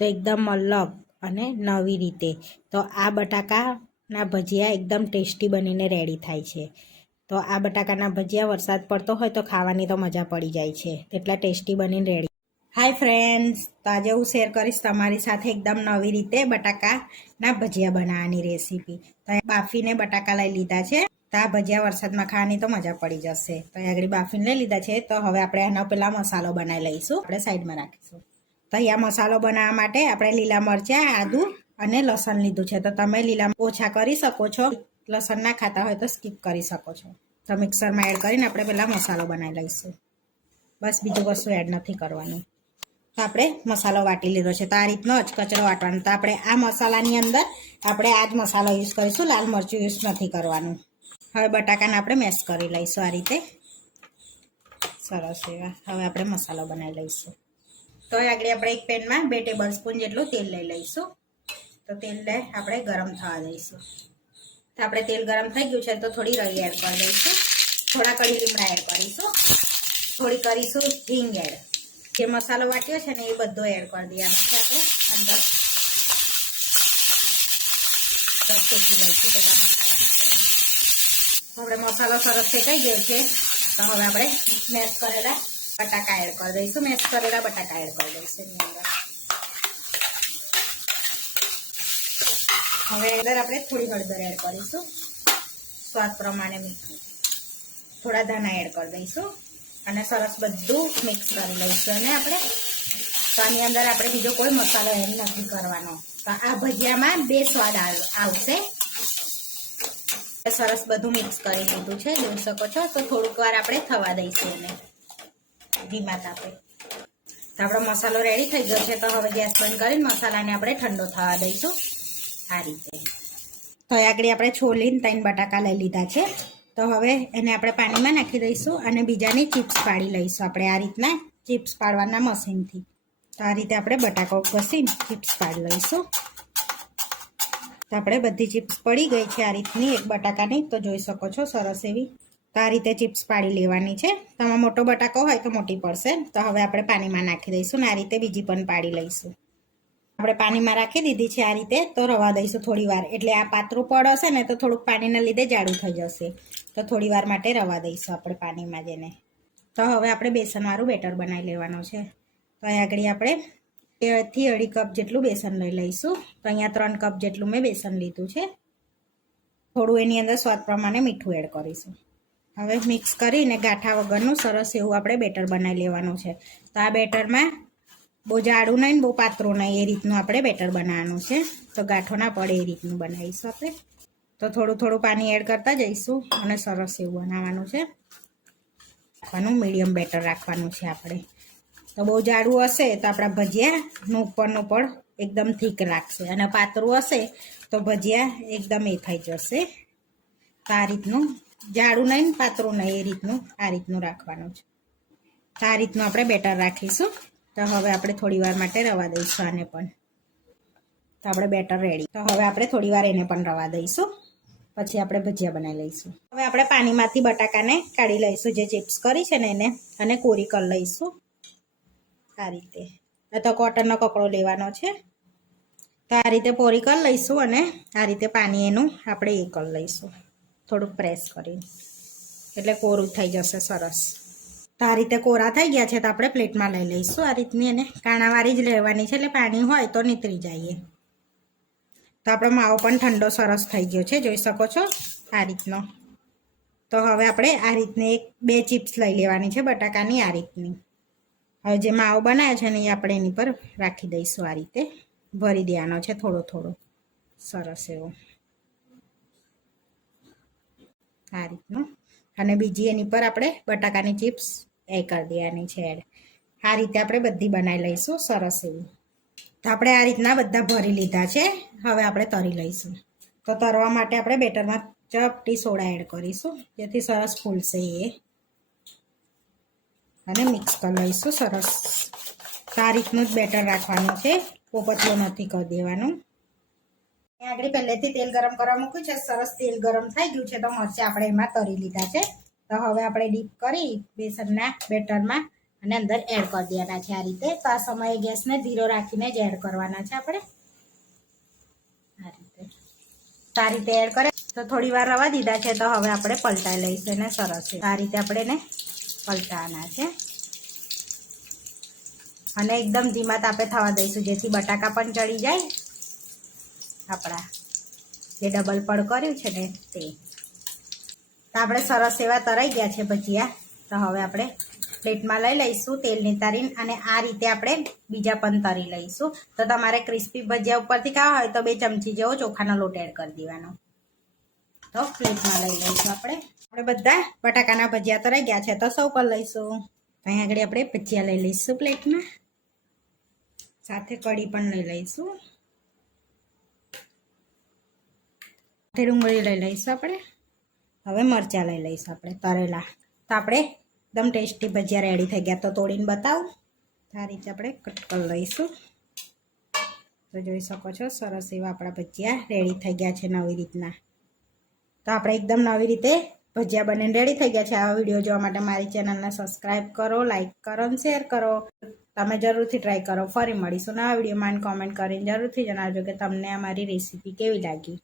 તો એકદમ અલગ અને નવી રીતે. તો આ બટાકાના ભજીયા એકદમ ટેસ્ટી બનીને રેડી થાય છે. તો આ બટાકાના ભજીયા વરસાદ પડતો હોય તો ખાવાની તો મજા પડી જાય છે, એટલા ટેસ્ટી બનીને રેડી. હાય ફ્રેન્ડ્સ, તો આજે હું શેર કરીશ તમારી સાથે એકદમ નવી રીતે બટાકાના ભજીયા બનાવવાની રેસીપી. તો બાફીને બટાકા લઈ લીધા છે. તો આ ભજીયા વરસાદમાં ખાવાની તો મજા પડી જશે. તો આગળ બાફીને લઈ લીધા છે. તો હવે આપણે આનો પેલા મસાલો બનાવી લઈશું, આપણે સાઈડમાં રાખીશું. તો અહીંયા મસાલો બનાવવા માટે આપણે લીલા મરચાં, આદુ અને લસણ લીધું છે. તો તમે લીલા ઓછા કરી શકો છો, લસણ ના ખાતા હોય તો સ્કીપ કરી શકો છો. તો મિક્સરમાં એડ કરીને આપણે પેલા મસાલો બનાવી લઈશું. બસ બીજું કશું એડ નથી કરવાનું. તો આપણે મસાલો વાટી લીધો છે. તો આ રીતનો જ કચરો વાટવાનો. તો આપણે આ મસાલાની અંદર આપણે આ જ મસાલો યુઝ કરીશું, લાલ મરચું યુઝ નથી કરવાનું. હવે બટાકાને આપણે મેશ કરી લઈશું આ રીતે સરસ એવા. હવે આપણે મસાલો બનાવી લઈશું. તો આગળ આપણે એક પેનમાં 2 ટેબલ સ્પૂન જેટલું તેલ લઈ લઈશું. તો તેલને આપણે ગરમ થવા દઈશું. તો આપણે તેલ ગરમ થઈ ગયું છે તો થોડી રાઈ એડ કરી દઈશું, થોડા કળી લીમડા એડ કરીશું, થોડી કરીશું હિંગ એડ. જે મસાલો વાટ્યો છે ને એ બધો એડ કરી દેવાનો છે આપણે અંદર. શેકી લઈશું પેલા મસાલામાં. આપણે મસાલો સરસ શેકાઈ ગયો છે. તો હવે આપણે મેશ કરેલા બટાકા એડ કરી દઈશું. મેશ કરેલા બટાકા એડ કરી દઈશું એની અંદર. હવે અંદર આપણે થોડી હળદર એડ કરીશું, સ્વાદ પ્રમાણે મીઠું, થોડા ધાણા એડ કરી દઈશું અને સરસ બધું મિક્સ કરી લઈશું. અને આપણે તો આની અંદર આપણે બીજો કોઈ મસાલો એડ નથી કરવાનો. તો આ ભજીયામાં 2 સ્વાદ આવશે. સરસ બધું મિક્સ કરી લીધું છે, જોઈ શકો છો. તો થોડુંક વાર આપણે થવા દઈશું એને ધીમા તાપે. તો આપણો મસાલો રેડી થઈ ગયો છે. તો હવે ગેસ બંધ કરીને મસાલાને આપણે ઠંડો થવા દઈશું આ રીતે. તો આગળ આપણે છોલીને 3 બટાકા લઈ લીધા છે. તો હવે એને આપણે પાણીમાં નાખી દઈશું અને બીજાની ચિપ્સ પાડી લઈશું આપણે આ રીતના ચિપ્સ પાડવાના મશીનથી. તો આ રીતે આપણે બટાકો ઘસીને ચિપ્સ પાડી લઈશું. તો આપણે બધી ચિપ્સ પડી ગઈ છે આ રીતની એક બટાકાની. તો જોઈ શકો છો સરસ એવી. તો આ રીતે ચિપ્સ પાડી લેવાની છે. તમારો મોટો બટાકો હોય તો મોટી પડશે. તો હવે આપણે પાણીમાં નાખી દઈશું ને આ રીતે બીજી પણ પાડી લઈશું. આપણે પાણીમાં રાખી દીધી છે આ રીતે. તો રવા દઈશું થોડી વાર. એટલે આ પાતળું પડ હશે ને તો થોડુંક પાણીના લીધે જાડું થઈ જશે. તો થોડી વાર માટે રવા દઈશું આપણે પાણીમાં જઈને. તો હવે આપણે બેસનવાળું બેટર બનાવી લેવાનું છે. તો આગળ આપણે 1 થી 1.5 કપ જેટલું બેસન લઈ લઈશું. તો અહીંયા 3 કપ જેટલું મેં બેસન લીધું છે. થોડું એની અંદર સ્વાદ પ્રમાણે મીઠું એડ કરીશું. હવે મિક્સ કરીને ગાંઠા વગરનું સરસ એવું આપણે બેટર બનાવી લેવાનું છે. તો આ બેટરમાં બહુ જાડું નહીં ને બહુ પાતળું નહીં, એ રીતનું આપણે બેટર બનાવવાનું છે. તો ગાંઠો ના પડે એ રીતનું બનાવીશું આપણે. તો થોડું થોડું પાણી એડ કરતા જઈશું અને સરસ એવું બનાવવાનું છે. મીડિયમ બેટર રાખવાનું છે આપણે. તો બહુ જાડું હશે તો આપણા ભજીયાનું ઉપરનું પડ એકદમ થીક લાગશે અને પાતળું હશે તો ભજીયા એકદમ એ થઈ જશે. તો આ રીતનું જાડું નહીં પાતળું નહીં, એ રીતનું આ રીતનું રાખવાનું છે. તો આ રીતનું આપણે બેટર રાખીશું. તો હવે આપણે થોડી વાર માટે રવા દઈશું આને પણ. તો આપણે બેટર રેડી. તો હવે આપણે થોડી વાર એને પણ રવા દઈશું, પછી આપણે ભજીયા બનાવી લઈશું. હવે આપણે પાણીમાંથી બટાકાને કાઢી લઈશું, જે ચિપ્સ કરી છે ને એને, અને કોરી કરી લઈશું આ રીતે. તો કોટનનો કપડો લેવાનો છે. તો આ રીતે પોરી કરી લઈશું અને આ રીતે પાણી એનું આપણે એ કરી લઈશું, થોડુંક પ્રેસ કરીને, એટલે કોરું થઈ જશે સરસ. તો આ રીતે કોરા થઈ ગયા છે તો આપણે પ્લેટમાં લઈ લઈશું. આ રીતની એને કાણાવાળી જ લેવાની છે, એટલે પાણી હોય તો નીતરી જાય. તો આપણો માવો પણ ઠંડો સરસ થઈ ગયો છે, જોઈ શકો છો આ રીતનો. તો હવે આપણે આ રીતની 2 ચિપ્સ લઈ લેવાની છે બટાકાની આ રીતની. હવે જે માવો બનાવ્યો છે ને એ આપણે એની પર રાખી દઈશું. આ રીતે ભરી દેવાનો છે થોડો થોડો સરસ એવો આ રીતનું. અને બીજી એની પર આપણે બટાકાની ચિપ્સ એ કરી દેવાની છે એડ. આ રીતે આપણે બધી બનાવી લઈશું સરસ એવી. તો આપણે આ રીતના બધા ભરી લીધા છે. હવે આપણે તરી લઈશું. તો તરવા માટે આપણે બેટરમાં ચપટી સોડા એડ કરીશું, જેથી સરસ ફૂલશે એ, અને મિક્સ કરી લઈશું સરસ. તો આ રીતનું જ બેટર રાખવાનું છે, પોપચલો નથી કરી દેવાનું. આગળ પહેલેથી તેલ ગરમ કરવા મૂક્યું છે. સરસ તેલ ગરમ થઈ ગયું છે. તો મરચાં આપણે એમાં તરી લીધા છે. તો હવે આપણે ડીપ કરી બેસનના બેટરમાં અને અંદર એડ કરી દેવાના છે આ રીતે. તો આ સમયે ગેસને ધીરો રાખીને જ એડ કરવાના છે આપણે આ રીતે. તો આ રીતે એડ કરે તો થોડી વાર રવા દીધા છે. તો હવે આપણે પલટાઈ લઈશું ને સરસ છે આ રીતે આપણે એને પલટાવવાના છે અને એકદમ ધીમા તાપે થવા દઈશું જેથી બટાકા પણ ચડી જાય આપણા જે ડબલ પડ કર્યું છે ને તે. તો આપણે સરસ એવા તરાઈ ગયા છે ભજીયા. તો હવે આપણે પ્લેટમાં લઈ લઈશું તેલ નિતારીને અને આ રીતે આપણે બીજા પણ તરી લઈશું. તો તમારે ક્રિસ્પી ભજીયા ઉપરથી ખાવા હોય તો 2 ચમચી જેવો ચોખાનો લોટ એડ કરી દેવાનો. તો પ્લેટમાં લઈ લઈશું આપણે બધા બટાકાના ભજીયા તરાઈ ગયા છે. તો સૌ કરી લઈશું. અહીં આગળ આપણે ભજીયા લઈ લઈશું પ્લેટમાં, સાથે કઢી પણ લઈ લઈશું, સાથે ડુંગળી લઈ લઈશું આપણે. હવે મરચાં લઈ લઈશું આપણે તરેલા. તો આપણે એકદમ ટેસ્ટી ભજીયા રેડી થઈ ગયા. તો તોડીને બતાવું. આ રીતે આપણે કટ કરી લઈશું. તો જોઈ શકો છો સરસ એવા આપણા ભજીયા રેડી થઈ ગયા છે નવી રીતના. તો આપણે એકદમ નવી રીતે ભજીયા બનીને રેડી થઈ ગયા છે. આવા વિડીયો જોવા માટે મારી ચેનલને સબસ્ક્રાઈબ કરો, લાઈક કરો અને શેર કરો. તમે જરૂરથી ટ્રાય કરો. ફરી મળીશું નવા વિડીયોમાં. કોમેન્ટ કરીને જરૂરથી જણાવજો કે તમને અમારી રેસીપી કેવી લાગી.